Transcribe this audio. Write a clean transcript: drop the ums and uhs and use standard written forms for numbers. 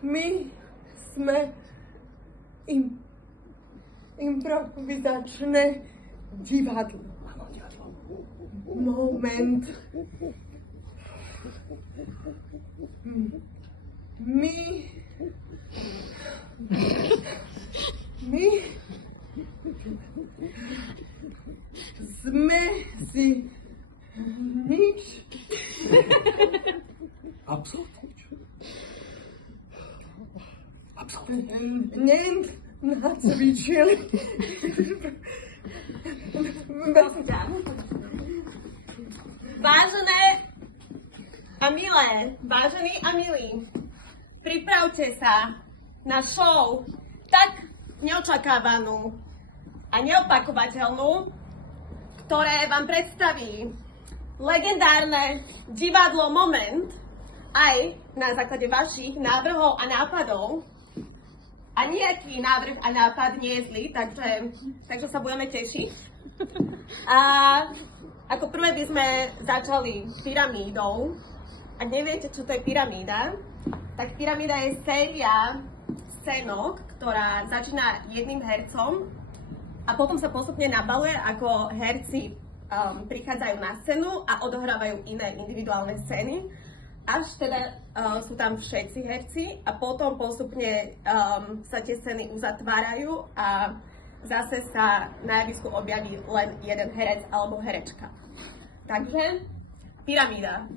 My sme improvizačné divadlo. Moment. My sme si nič nenacvičili. Vážené a milé, vážení a milí, pripravte sa na show tak neočakávanú a neopakovateľnú, ktoré vám predstaví legendárne divadlo Moment aj na základe vašich návrhov a nápadov. A nejaký návrh a nápad nie je zlý, takže sa budeme tešiť. A ako prvé by sme začali pyramídou. Ak neviete, čo to je pyramída, tak pyramída je séria scénok, ktorá začína jedným hercom a potom sa postupne nabaluje, ako herci prichádzajú na scénu a odohrávajú iné individuálne scény. Až teda sú tam všetci herci a potom postupne sa tie scény uzatvárajú a zase sa na javisku objaví len jeden herec alebo herečka. Takže pyramída.